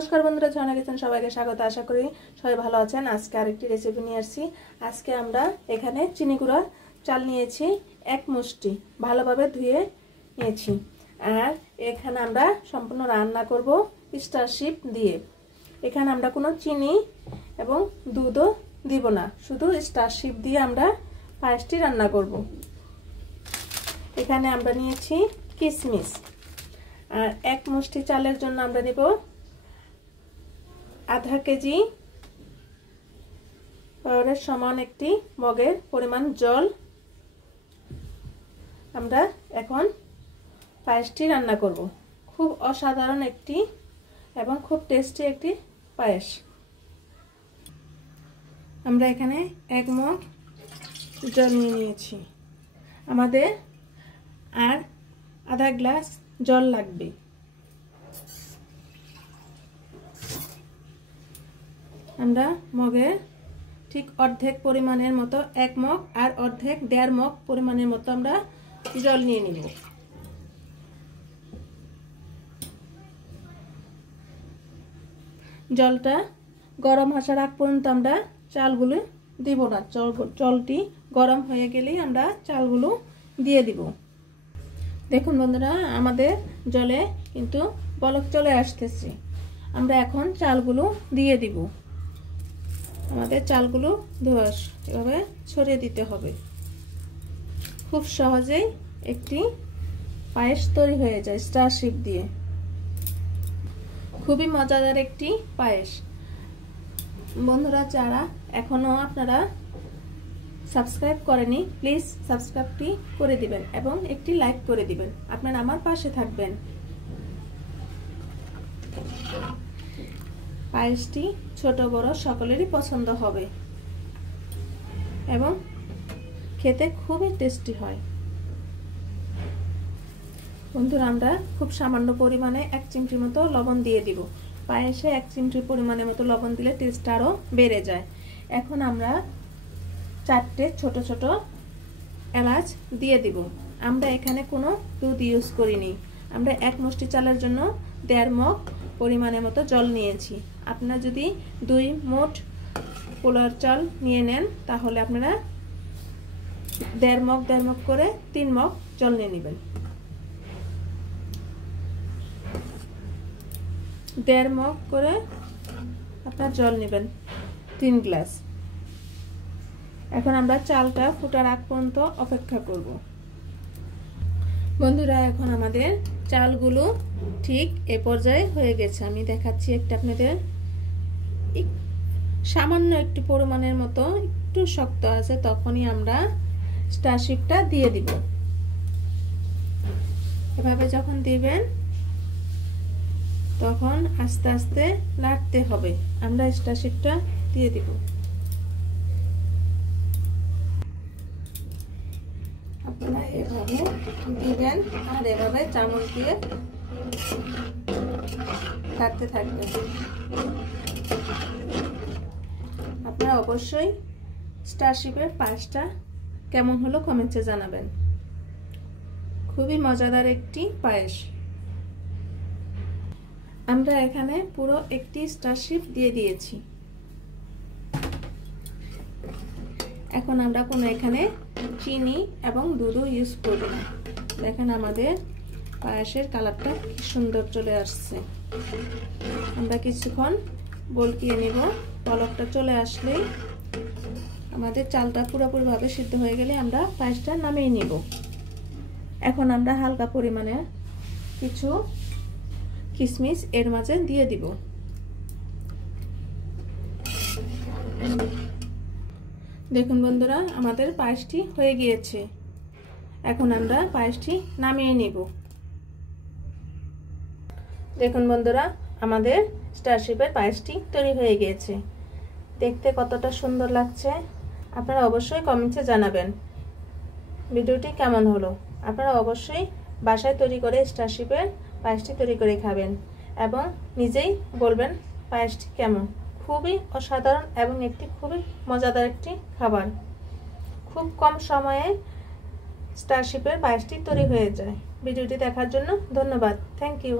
নমস্কার বন্ধুরা, ঝর্ণা কিচেন সবাইকে স্বাগত। আশা করি সবাই ভালো আছেন। আজকে আরেকটি রেসিপি নিয়ে আসছি। আজকে আমরা এখানে চিনি গুঁড়া চাল নিয়েছি, এক মুষ্টি ভালোভাবে ধুয়ে নিয়েছি। আর এখানে আমরা সম্পূর্ণ রান্না করব স্টারশিপ দিয়ে। এখানে আমরা কোনো চিনি এবং দুধও দিব না, শুধু স্টারশিপ দিয়ে আমরা পায়েসটি রান্না করব। এখানে আমরা নিয়েছি কিশমিশ। আর এক মুষ্টি চালের জন্য আমরা নেব আধা কেজি পাউডার সমান একটি মগের পরিমাণ জল। আমরা এখন পায়েসটি রান্না করব। খুব অসাধারণ একটি এবং খুব টেস্টি একটি পায়েস। আমরা এখানে এক মগ জল নিয়ে নিয়েছি। আমাদের আর আধা গ্লাস জল লাগবে। আমরা মগে ঠিক অর্ধেক পরিমাণের মতো, এক মগ আর অর্ধেক 1.5 মগ পরিমাণের মতো আমরা জল নিয়ে নিব। জলটা গরম আসার আগ পর্যন্ত আমরা চালগুলো দিব না। জলটি গরম হয়ে গেলেই আমরা চালগুলো দিয়ে দিব। দেখুন বন্ধুরা, আমাদের জলে কিন্তু বলক চলে আসতেছে। আমরা এখন চালগুলো দিয়ে দিব। আমাদের চালগুলো এভাবে ছড়িয়ে দিতে হবে। খুব সহজেই একটি পায়েস তৈরি হয়ে যায় স্টারশিপ দিয়ে। খুবই মজাদার একটি পায়েস। বন্ধুরা, যারা এখনো আপনারা সাবস্ক্রাইব করেনি, প্লিজ সাবস্ক্রাইবটি করে দিবেন এবং একটি লাইক করে দিবেন। আপনারা আমার পাশে থাকবেন। পায়েসটি ছোট বড় সকলেরই পছন্দ হবে এবং খেতে খুবই টেস্টি হয়। বন্ধুরা, আমরা খুব সামান্য পরিমাণে 1 চিমটি মতো লবণ দিয়ে দিব। পায়েসে 1 চিমটি পরিমাণের মতো লবণ দিলে টেস্ট আরও বেড়ে যায়। এখন আমরা 4টে ছোট ছোট এলাচ দিয়ে দিব। আমরা এখানে কোনো দুধ ইউজ করিনি। আমরা এক মুষ্টি চালের জন্য 1.5 মগ পরিমাণের মতো জল নিয়েছি। আপনারা যদি 2 মুঠ পোলার চাল নিয়ে নেন, তাহলে আপনারা 1.5 মগ করে 3 মগ জল নিয়ে নেবেন। 1.5 মগ করে আপনার জল নেবেন, 3 গ্লাস। এখন আমরা চালটা ফুটার আগ পর্যন্ত অপেক্ষা করব। বন্ধুরা, এখন আমাদের চালগুলো ঠিক এ পর্যায়ে হয়ে গেছে। আমি দেখাচ্ছি একটা আপনাদের। সামান্য একটু পরিমাণের মতো একটু শক্ত আছে, তখনই আমরা স্টারশিপটা দিয়ে দিব। এভাবে যখন দিবেন তখন আস্তে আস্তে নাড়তে হবে। আমরা স্টারশিপটা দিয়ে দিব। আপনারা এভাবে দিবেন আর এভাবে চামচ দিয়ে কাটতে থাকবেন। আপনারা অবশ্যই স্টারশিপের পায়েসটা কেমন হলো কমেন্টে জানাবেন। খুবই মজাদার একটি পায়েস। আমরা এখানে পুরো একটি স্টারশিপ দিয়ে দিয়েছি। এখন আমরা কোনো এখানে চিনি এবং দুধও ইউজ করব না। দেখেন আমাদের পায়েসের কালারটা কি সুন্দর চলে আসছে। আমরা কিছুক্ষণ বলকিয়ে নিব। বলকটা চলে আসলেই, আমাদের চালটা পুরোপুরিভাবে সিদ্ধ হয়ে গেলে আমরা পায়েসটা নামিয়ে নিব। এখন আমরা হালকা পরিমাণে কিছু কিশমিশ এর মাঝে দিয়ে দিব। দেখুন বন্ধুরা, আমাদের পায়েসটি হয়ে গিয়েছে। এখন আমরা পায়েসটি নামিয়ে নিব। দেখুন বন্ধুরা, আমাদের স্টারশিপের পায়েসটি তৈরি হয়ে গিয়েছে। দেখতে কতটা সুন্দর লাগছে আপনারা অবশ্যই কমেন্টে জানাবেন। ভিডিওটি কেমন হলো আপনারা অবশ্যই বাসায় তৈরি করে স্টারশিপের পায়েসটি তৈরি করে খাবেন এবং নিজেই বলবেন পায়েসটি কেমন। খুবই অসাধারণ এবং একটি খুবই মজাদার একটি খাবার। খুব কম সময়ে স্টারশিপের পায়েসটি তৈরি হয়ে যায়। ভিডিওটি দেখার জন্য ধন্যবাদ। Thank you.